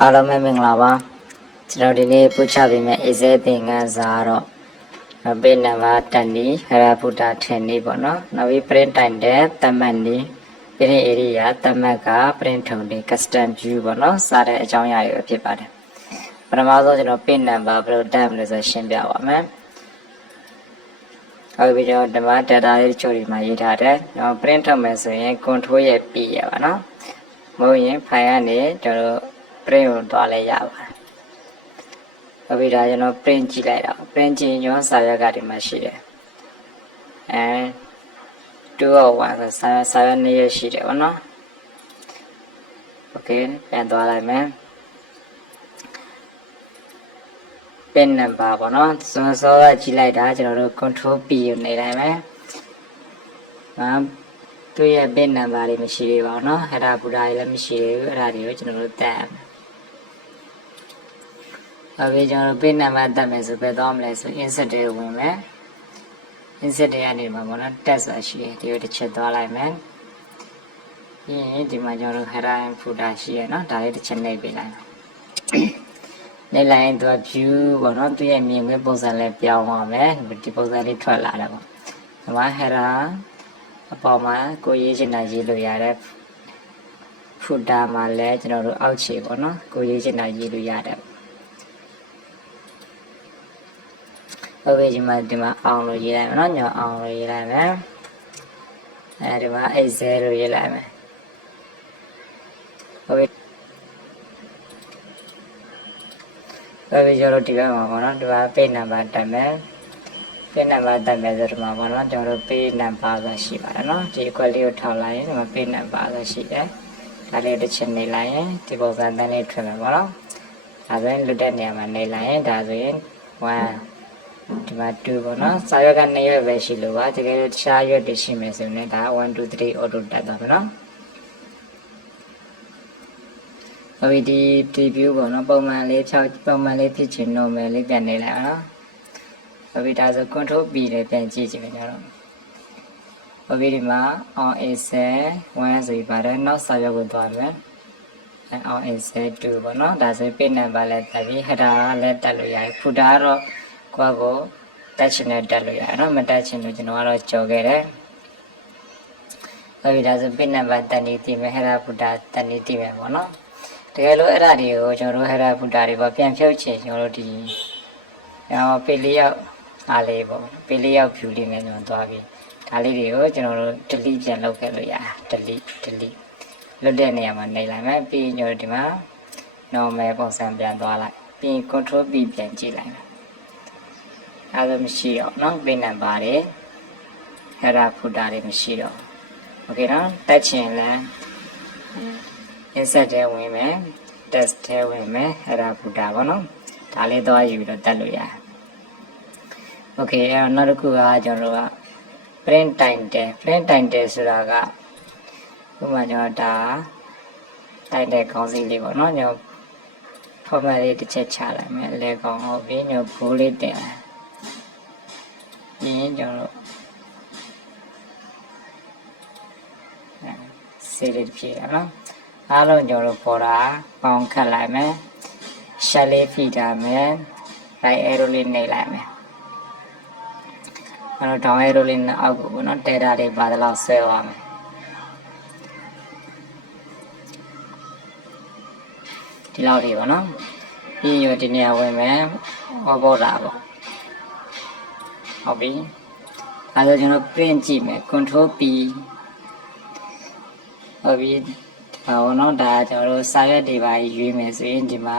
အားလုံးပဲမင်္ဂလာပါကျွန်တော်ဒီနေ့ပို့ချပေးမယ့် essay သင်ခန်းစာတော့ page number 10နီဟရဖုတာထင်နီပေါ့နော်နောက်ပြီး print time တဲ့သတ်မှတ်နီ print area သတ်မှတ်က print ထုံနေ custom view ပေါ့နော်စတဲ့အကြောင်းအရာတွေဖြစ်ပါတယ်ပထမဆုံးကျွန်တော် page number ဘယ်လိုတက်မလဲဆိုရှင်းပြပါမယ်ဟုတ်ပြီကျွန်တော်ဒီမှာ data လေးတချို့ဒီမှာရေးထားတယ်ကျွန်တော် print ထုတ်မယ်ဆိုရင် control ရဲ့ P ရပါနော်မဟုတ်ရင် file ကနေကျွန်တော် print ကိုတွားလဲရပါတယ်ဟုတ်ပြီဒါကျွန်တော် print ကြည့်လိုက်တော့ print ကြည့်ရင်ကျွန်တော်စာရွက်ကဒီမှာရှိတယ်201ဆိုစာရွက်2ရက်ရှိတယ်ဗောနော် okay ပြန်သွားလိုက်မယ် pin number ဗောနော်စောကကြည့်လိုက်တာကျွန်တော်တို့ control P ကိုနေလိုက်မယ်သူ့ရဲ့ pin number တွေမရှိသေးပါဘူးเนาะအဲ့ဒါဘူဒါတွေလည်းမရှိသေးဘူးအဲ့ဒါတွေကိုကျွန်တော်တို့တက်ဟုတ်ပြီကျွန်တော်တို့ pin number တက်မယ်ဆိုပဲသွားမလဲဆို insert တွေဝင်မယ် insert တွေကနေမှာပေါ့နော် text ဆိုတာရှိတယ်ဒီကိုတစ်ချက်သွားလိုက်မယ်ပြီးရင်ဒီမှာကျွန်တော်တို့ header and footer ရှိရเนาะဒါလေးတစ်ချက်နှိပ်ပေးလိုက်နေလိုက်ရင်သူက view ပေါ့နော်သူရဲ့မြင်ကွင်းပုံစံလေးပြောင်းသွားမယ်ဒီပုံစံလေးထွက်လာတယ်ပေါ့ဒီမှာ header အပေါ်မှာကိုရေးချင်တာရေးလို့ရတယ် footer မှာလည်းကျွန်တော်တို့အောက်ခြေပေါ့နော်ကိုရေးချင်တာရေးလို့ရတယ်ဟုတ်ပြီဒီမှာအောင်လို့ရေးလိုက်မယ်နော်ညောအောင်လို့ရေးလိုက်မယ်အဲဒီမှာ80လို့ရေးလိုက်မယ်ဟုတ်ပြီကျွန်တော်ဒီဘက်မှာပေါ့နော်ဒီမှာ page number တက်မယ် page number တက်မယ်ဆိုဒီမှာပေါ့နော်ကျွန်တော်တို့ page number ဆိုရှိပါတယ်နော်ဒီ equal လေးကိုထောက်လိုက်ရင်ဒီမှာ page number ဆိုရှိတယ်ဒါလေးတစ်ချက်နေလိုက်ရင်ဒီပုံစံတန်းလေးထွက်မယ်ပေါ့နော်ဒါဆိုရင်လွတ်တဲ့နေရာမှာနေလိုက်ရင်ဒါဆိုရင်1ဒီမှာ2ပေါ့နော်စာရွက်က2ရွက်ပဲရှိလို့ပါတကယ်လို့တခြားရွက်တွေရှိမယ်ဆိုရင်ဒါ1 2 3 auto တက်သွားမယ်နော်ဟုတ်ပြီဒီ view ပေါ့နော်ပုံမှန်လေးဖြစ်ချင် normal လေးပြန်နေလိုက်အောင်နော်ဟုတ်ပြီဒါဆို control P လေးပြန်ကြည့်ကြည့်မယ်ကျွန်တော်ဟုတ်ပြီဒီမှာ on is 1ဆိုပြီးပါတယ်နောက်စာရွက်ကိုသွားမယ်on is 2ပေါ့နော်ဒါဆို page number လည်းတက်ပြီ header လည်းတက်လို့ရတယ် footer ကတော့ကိုယ့်ကိုတက်ချင်တဲ့တက်လို့ရတယ်နော်မတက်ချင်လို့ကျွန်တော်ကတော့ကြော်ခဲ့တယ်ဟုတ်ပြီဒါဆို page number တက်နေတည်မယ် header footer တက်နေတည်မယ်ပေါ့နော်တကယ်လို့အဲ့ဒါတွေကိုကျွန်တော်တို့ header footer တွေပေါ့ပြန်ဖြုတ်ချင်ကျွန်တော်တို့ဒီpage layout အားလေးပေါ့ page layout view လေးနဲ့ကျွန်တော်သွားပြီးဒါလေးတွေကိုကျွန်တော်တို့ delete ပြန်လုပ်ခဲ့လို့ရတယ် delete လွတ်တဲ့နေရာမှာနေလိုက်မယ်ပြီးရင်ကျွန်တော်ဒီမှာ normal ပုံစံပြန်သွားလိုက်ပြီးရင် control P ပြန်ကြည့်လိုက်မယ်အဲ့ဒါမရှိတော့เนาะ page number တွေ header footer တွေမရှိတော့ okay နော်တက်ချင်လဲ insert ထဲဝင်မယ် text ထဲဝင်မယ် header footer ပေါ့နော်ဒါလေးသွားယူပြီးတော့တက်လို့ရတယ် okay အဲ့တော့နောက်တစ်ခုကကျွန်တော်တို့က print time ဆိုတာကဥပမာကျွန်တော်ဒါတိုက်တဲ့ခေါင်းစဉ်လေးပေါ့နော်ကျွန်တော် format လေးတစ်ချက်ချလိုက်မယ်အလဲကောင်းဟုတ်ပြီကျွန်တော်ဘိုးလေးတင်လိုက်ပြီးရင်ကျွန်တော်စေးလေးဖြည့်ရအောင်အားလုံးကျွန်တော်ပေါ်တာပေါင်းခတ်လိုက်မယ် shell လေးဖြည့်ထားမယ် right arrow လေးနှိပ်လိုက်မယ်အဲ့တော့ down arrow လေးနဲ့အောက်ကိုပေါ့နော် data တွေပါတယ်လို့ဆွဲသွားမယ်ဒီလောက်တွေပေါ့နော်ပြီးရင်ဒီနေရာဝင်မယ်ဟောပေါ်တာပေါ့ဟုတ်ပြီအဲ့တော့ကျွန်တော် print ကြည့်မယ် control P ဟုတ်ပြီဟောနော်ဒါကျွန်တော်တို့စာရွက်တွေပါရွေးမယ်ဆိုရင်ဒီမှာ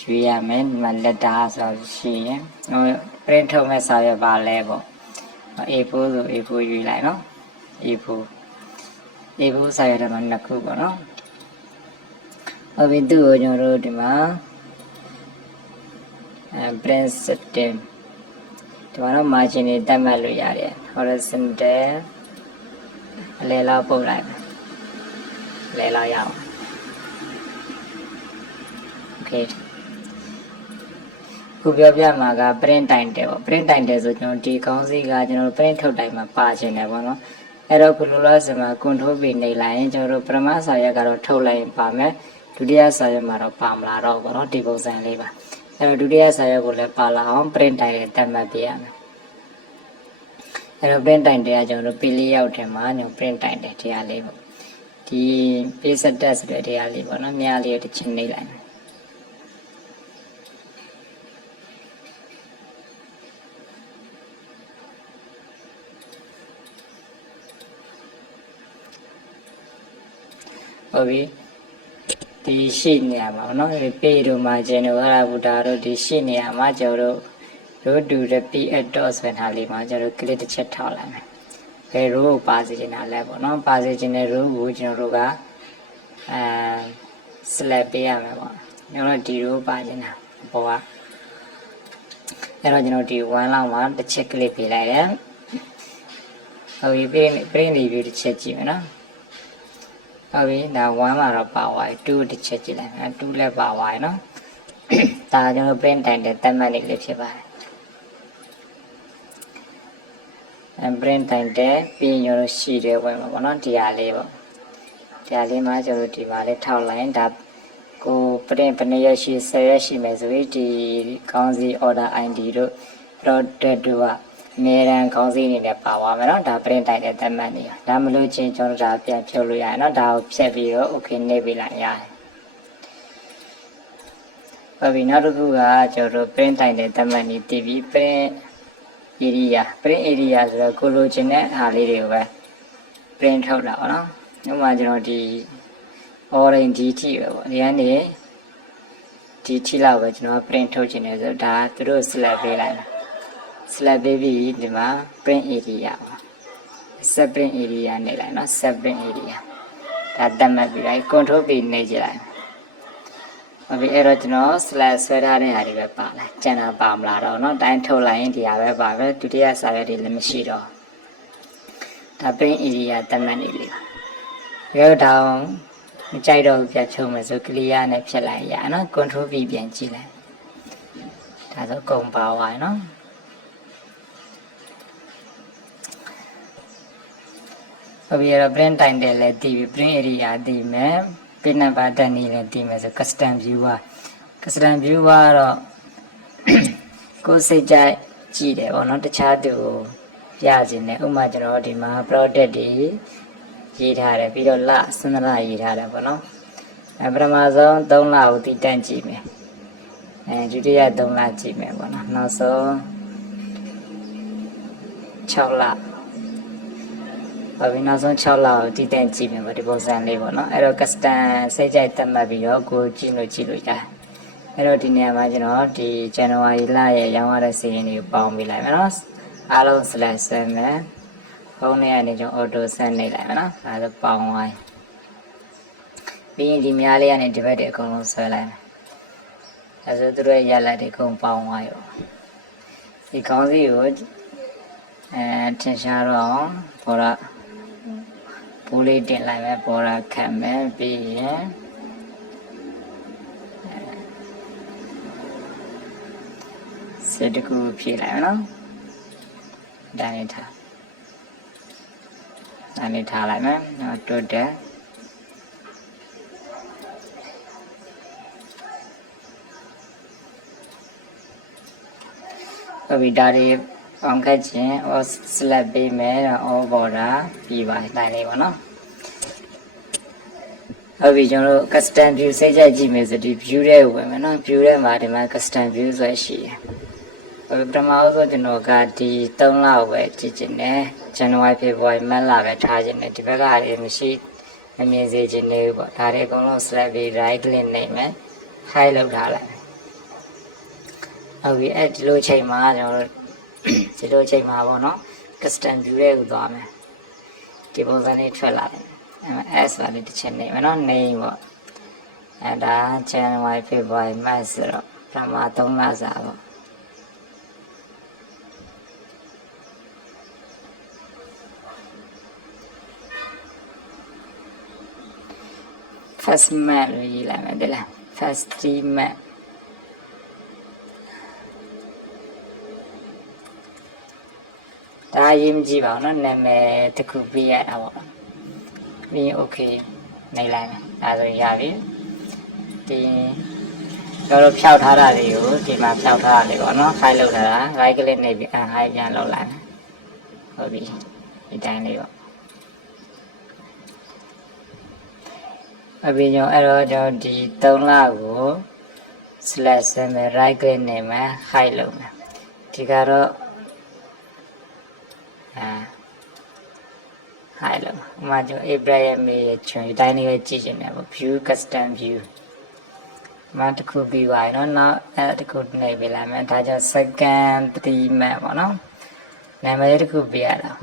ရွေးရမယ်ဒီမှာ letter ဆိုရှိရင်ဟို print ထုတ်မဲ့စာရွက်ပါလဲပေါ့ A4 ဆို A4 ရွေးလိုက်နော် A4 စာရွက်တွေမှာနှစ်ခုပေါ့နော်ဟုတ်ပြီသူ့ကိုကျွန်တော်တို့ဒီမှာprint system ဒီမှာတော့ margin တွေတက်မှတ်လို့ရတယ် horizontal အလဲလောက်ပုတ်လိုက်မယ်လဲလောက်ရအောင် okay ခုပြောပြမှာက print time တယ်ပေါ့ print time တယ်ဆိုကျွန်တော်ဒီခေါင်းစည်းကကျွန်တော် print ထုတ်တိုင်းမှာပါချင်တယ်ပေါ့နော်အဲ့တော့ခုလိုလားစမှာ control V နေလိုက်ရင်ကျွန်တော်တို့ပထမစာရက်ကတော့ထုတ်လိုက်ရင်ပါမယ်ဒ ဒုတိယစာရွက်မှာတော့ပါမလာတော့ဘူးเนาะဒီပုံစံလေးပါအဲ့တော့ဒုတိယစာရွက်ကိုလည်းပါလာအောင် print တိုင်နဲ့သတ်မှတ်ပေးရမယ်အဲ့တော့ print တိုင်တွေကကျွန်တော်တို့ page layout ထဲမှာကျွန်တော် print တိုင်တဲ့တရားလေးပေါ့ဒီ page setup ဆိုတဲ့တရားလေးပေါ့เนาะမြားလေးကိုတစ်ချက်နှိပ်လိုက်မယ်ဟုတ်ပြီဒီရှိနေရမှာเนาะဒီ page တို့မှာကျွန်တော်ဟာဘုရားတို့ဒီရှိနေရမှာကျွန်တော်တို့do repeat dot ဆိုတဲ့ဟာလေးမှာကျွန်တော် click တစ်ချက်ထောက်လိုက်မယ်ဘယ် row ကိုပါစေချင်တာလဲပေါ့เนาะပါစေချင်တဲ့ row ကိုကျွန်တော်တို့ကselect ပေးရမယ်ပေါ့ကျွန်တော်တို့ဒီ row ပါချင်တာဘောကအဲ့တော့ကျွန်တော်ဒီ1လောက်မှာတစ်ချက် click ပေးလိုက်တယ်ဟုတ်ပြီ print review တစ်ချက်ကြည့်မယ်เนาะဟုတ်ပြီဒါ1မှာတော့ပါသွားပြီ2တစ်ချက်ကြည့်လိုက်မယ်2လည်းပါသွားပြီเนาะဒါကျွန်တော် print တိုင်တဲ့သတ်မှတ်လေးဖြစ်ပါတယ်print တိုင်တဲ့ပြီးရင်ကျွန်တော်ရှိတယ်ဝင်မှာပေါ့เนาะဒီဟာလေးပေါ့ဒီဟာလေးမှာကျွန်တော်ဒီမှာလေးထောက်လိုက်ဒါကို print ဘယ်နှစ်ရက်ရှိ10ရက်ရှိမယ်ဆိုရင်ဒီကောင်းစီ order ID တို့ product တို့ကအများရန်ကောင်းစီအနေနဲ့ပါသွားမယ်เนาะဒါ print တိုင်တဲ့သတ်မှတ်နေဒါမလို့ချင်းကျွန်တော်ဒါပြန်ဖြုတ်လို့ရတယ်เนาะဒါကိုဖြတ်ပြီးတော့ okay နှိပ်ပေးလိုက်ရတယ်ဟုတ်ပြီနောက်တစ်ခုကကျွန်တော် print တိုင်တဲ့သတ်မှတ်နေတည်ပြီး print area ဆိုတော့ကိုလိုချင်တဲ့ဟာလေးတွေကိုပဲ print ထုတ်တာပေါ့နော်။ဥပမာကျွန်တော်ဒီ orange DT ပဲပေါ့။ဒီကနေ DT လောက်ပဲကျွန်တော် print ထုတ်ချင်တယ်ဆိုတော့ဒါသူတို့ select ပေးလိုက်မယ်။ select ပေးပြီးဒီမှာ print area ပါ။ set print area နေလိုက်နော် set print area ဒါသတ်မှတ်ပြီးလိုက် control P နေကြလိုက်ဟုတ်ပြီအဲ့တော့ကျွန်တော် slash ဆွဲထားတဲ့ဟာတွေပဲပါလာကျန်တာပါမလာတော့เนาะတိုင်းထုတ်လိုက်ရင်ဒီဟာပဲပါပဲဒုတိယစာရွက်တွေလည်းမရှိတော့ဒါ print area သတ်မှတ်နေလေရုပ်တောင်မကြိုက်တော့ဘူးပြတ်ချုံမယ်ဆို clear နဲ့ဖြတ်လိုက်ရအောင်เนาะ control V ပြန်ကြည့်လိုက်ဒါဆိုကုန်ပါသွားเนาะဟုတ်ပြီအဲ့တော့ print time တယ်လည်းတည်ပြီ print area တည်မယ် page number တက်နေလည်းတည်မယ်ဆို custom viewer ကတော့ကိုယ်စိတ်ကြိုက်ကြည့်တယ်ပေါ့နော်တခြားသူကိုပြခြင်းနဲ့ဥပမာကျွန်တော်ဒီမှာ product တွေရေးထားတယ်ပြီးတော့လစနလရေးထားတယ်ပေါ့နော်ပထမဆုံး3လကိုတည်တန့်ကြည့်မယ်ဒုတိယ3လကြည့်မယ်ပေါ့နော်နောက်ဆုံး6လဟုတ်ပြီနောက်ဆုံး6လကိုတည်တန့်ကြည့်မယ်ပေါ့ဒီပုံစံလေးပေါ့နော်အဲ့တော့ custom စိတ်ကြိုက်သတ်မှတ်ပြီးတော့ကိုကြည့်လို့ရတယ်အဲ့တော့ဒီနေရာမှာကျွန်တော်ဒီ January လရဲ့ရောင်းရတဲ့စီးရင်တွေကိုပေါင်းပေးလိုက်မယ်နော်အားလုံး select ဆွဲမယ်ဖုန်းထဲကနေကျွန်တော် auto send နေလိုက်မယ်နော်ဒါဆိုပေါင်းသွားပြီးရင်ဒီများလေးကနေဒီဘက်တွေအကုန်လုံးဆွဲလိုက်မယ်အဲဆိုသူတို့ရဲ့ရလက်တွေအကုန်ပေါင်းသွားရောဒီခေါင်းစီကိုထင်ရှားတော့ပေါ်တာပိုးလေးတင်လိုက်မယ်ပေါ်တာခတ်မယ်ပြီးရင်စက်တကူဖြည့်လိုက်မယ်နော်ဒါနဲ့ထားလိုက်မယ်နော်တိုးတယ်ဟုတ်ပြီဒါတွေအောင်ခက်ခြင်း or select ပေးမယ်တော့ all border ပြီးပါတိုင်းလေးပါနော်ဟုတ်ပြီကျွန်တော်တို့ custom view စိတ်ကြိုက်ကြည့်မယ်ဆိုဒီ view ထဲကိုဝင်မယ်နော် view ထဲမှာဒီမှာ custom view ဆိုရှိတယ်ဟုတ်ပြီပထမဆုံးကျွန်တော်ကဒီ3လပဲကြည့်ချင်တယ် January February မတ်လပဲထားချင်တယ်ဒီဘက်ကလည်းမရှိမမြင်စေချင်နေဘူးပေါ့ဒါတွေအကုန်လုံး select ပြီး right click နိုင်မယ် hide လုပ်ထားလိုက်ဟုတ်ပြီအဲ့ဒီလိုချိန်မှာကျွန်တော်တို့ဒီလိုချိန်မှာပေါ့နော် custom view တွေကိုသွားမယ်ဒီပုံစံလေးထွက်လာတယ်S ပါလေးတစ်ချက်နေမယ်နော် name ပေါ့အဲ့ဒါ January February March ဆိုတော့ပထမ3လစာပေါ့first month လို့ရေးလိုက်မယ်တဲ့လား first monthဒါရေးမကြည့်ပါဘူးเนาะနာမည်တစ်ခုပေးရတာပေါ့ပြီး okay နေလိုက်မယ်ဒါဆိုရပြီ rồi phèo thà ra thì thì mà phèo thà thì có nó khai lâu thà gái cái lên này bị hai nhà lâu lại rồi bị tay này bởi vì nhau ở đó thì tông là của slash mà gái cái này mà khai lâu mà thì cái đó hai lâu mà cho Ibrahim này chuyện tay này cái chỉ này view custom view mà tôi cứ bị vậy nó tôi cứ này bị làm mà thay cho second thì mà bọn nó này mà tôi cứ bị đâu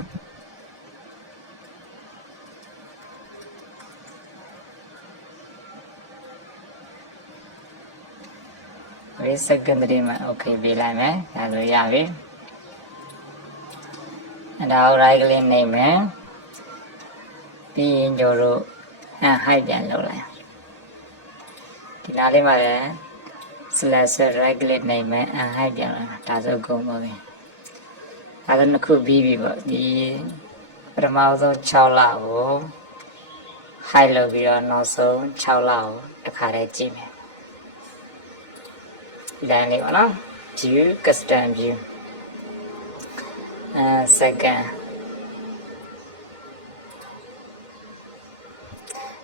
với second thì mà ok bị làm ấy rồi ra với đâu ra cái lên này mà đi rồi hai bạn lâu lại thì nào đây mà slash regulate này mà hai bạn ta sẽ cùng vào đây nó cứ bị vậy thìประมาณ6 lão hai lần bị nó số 6 lão được khai để chim đây này nó view custom view second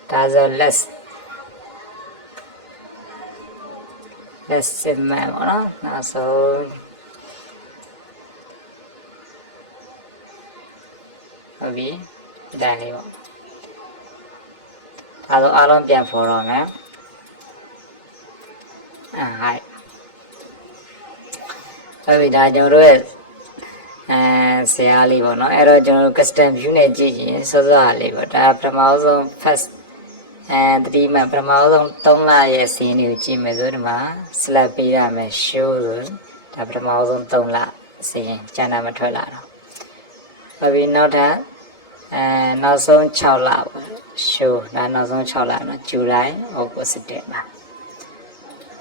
ta sẽ let's xem mà nó số ở vì đây này alo bien for rồi nè hai ở vì đã cho rồi xe li bọn nó ở cho custom view này chỉ số ra li bọn ta promotion first three mà promotion tông là ye xin nhiều chỉ mà rồi mà slide bây giờ mà show rồi ta promotion tông là xin cho nên mà thôi là bởi vì nó đã nó xong 6 lão show là nó xong 6 lão nó chủ lại opposite mà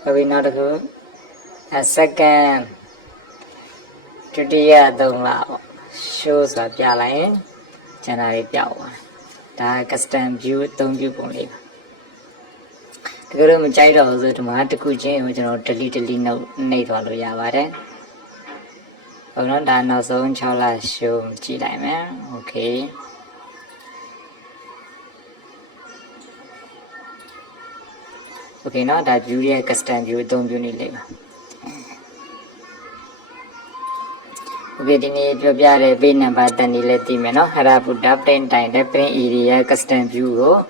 bởi vì nó được second Today tông lão show sẽ trả lại cho nên biểu ta custom view tông view cũng lấy cái đó mình chạy rồi rồi mà tôi cứ chơi mà cho nó delete nó này thôi rồi ya vậy rồi nó đã nó xong cho là show chỉ lại mà ok ok nó đã view custom view tông view này lấy ok thì này cho bây giờ bên nào bắt đầu lấy thì mình nó hara put print time để print area custom view go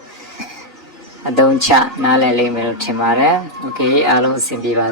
adon cha na le le mình thêm mà ok alo xin đi vào